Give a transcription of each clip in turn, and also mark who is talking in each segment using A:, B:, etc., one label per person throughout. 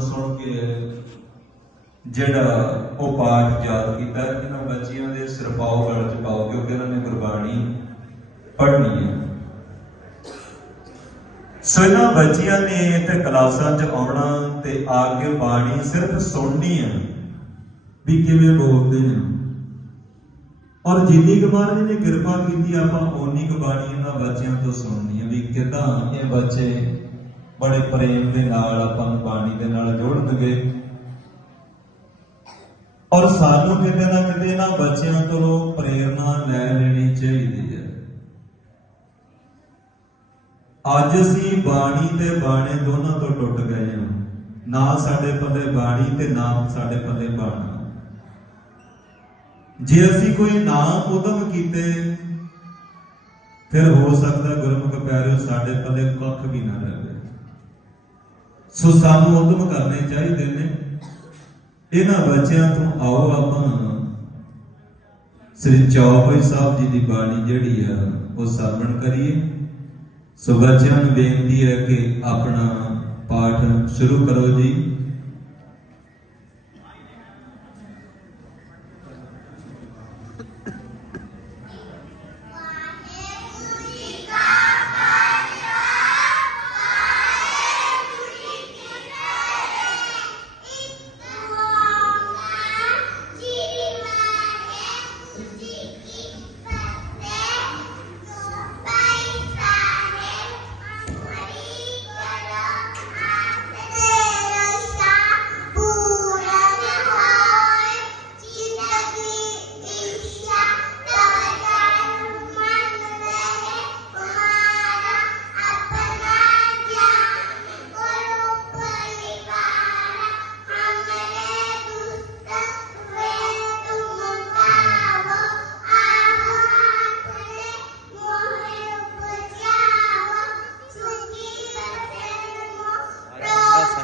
A: ਸੁਣ ਕੇ ਜਿਹੜਾ ਉਹ ਪਾਠ ਯਾਦ ਕੀਤਾ, ਇਹਨਾਂ ਬੱਚਿਆਂ ਦੇ ਸਿਰਪਾਓ ਗਲ ਚ ਪਾਓ, ਕਿਉਂਕਿ ਇਹਨਾਂ ਨੇ ਗੁਰਬਾਣੀ ਪੜ੍ਹਨੀ ਹੈ। ਸੋ ਇਹਨਾਂ ਬੱਚਿਆਂ ਨੇ ਇੱਥੇ ਕਲਾਸਾਂ 'ਚ ਆਉਣਾ ਤੇ ਆ ਕੇ ਬਾਣੀ ਸਿਰਫ ਸੁਣਨੀ ਹੈ ਵੀ ਕਿਵੇਂ ਬੋਲਦੇ ਨੇ। ਔਰ ਜਿੰਨੀ ਕੁ ਮਹਾਰਾਜ ਨੇ ਕਿਰਪਾ ਕੀਤੀ, ਆਪਾਂ ਓਨੀ ਕੁ ਬਾਣੀ ਇਹਨਾਂ ਬੱਚਿਆਂ ਤੋਂ ਸੁਣਨੀ ਹੈ ਵੀ ਕਿਦਾਂ ਇਹ ਬੱਚੇ ਬੜੇ ਪ੍ਰੇਮ ਦੇ ਨਾਲ ਆਪਾਂ ਨੂੰ ਬਾਣੀ ਦੇ ਨਾਲ ਜੋੜਨਗੇ ਔਰ ਸਾਨੂੰ ਕਿਤੇ ਨਾ ਕਿਤੇ ਇਹਨਾਂ ਬੱਚਿਆਂ ਤੋਂ ਪ੍ਰੇਰਣਾ ਲੈ ਲੈਣੀ ਚਾਹੀਦੀ ਹੈ। ਅੱਜ ਅਸੀਂ ਬਾਣੀ ਤੇ ਬਾਣੇ ਦੋਨਾਂ ਤੋਂ ਟੁੱਟ ਗਏ ਹਾਂ। ਨਾ ਸਾਡੇ ਪੱਲੇ ਬਾਣੀ ਤੇ ਨਾ ਸਾਡੇ ਪੱਲੇ ਬਾਣਾ। ਜੇ ਅਸੀਂ ਕੋਈ ਨਾਮ ਉਦਮ ਕੀਤੇ, ਫਿਰ ਹੋ ਸਕਦਾ ਗੁਰਮੁਖ ਪਿਆਰਿਓ ਸਾਡੇ ਪੱਲੇ ਕੱਖ ਵੀ ਨਾ ਰਹੇ। ਸੋ ਸਾਨੂੰ ਉਦਮ ਕਰਨੇ ਚਾਹੀਦੇ ਨੇ। ਇਹਨਾਂ ਬੱਚਿਆਂ ਤੋਂ ਆਓ ਆਪਾਂ। ਸ੍ਰੀ ਚੌਪਈ ਸਾਹਿਬ ਜੀ ਦੀ ਬਾਣੀ ਜਿਹੜੀ ਆ, ਉਹ ਸਰਵਣ ਕਰੀਏ। ਸੋ ਬੱਚਿਆਂ ਨੂੰ ਬੇਨਤੀ ਹੈ ਕਿ ਆਪਣਾ ਪਾਠ ਸ਼ੁਰੂ ਕਰੋ ਜੀ।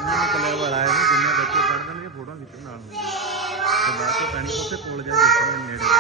B: ਇਹਨਾਂ ਕਲਰ ਵਾਲਾ ਹੈ ਜਿੰਨੇ ਬੱਚੇ ਪੜ੍ਹਨਗੇ ਫੋਟੋ ਖਿੱਚਣ ਨਾਲ ਤੇ ਬਾਅਦ ਤੋਂ ਪੈਣੀ, ਉੱਥੇ ਕੋਲ ਜਾ ਕੇ ਦੇਖਣੇ ਨੇੜੇ।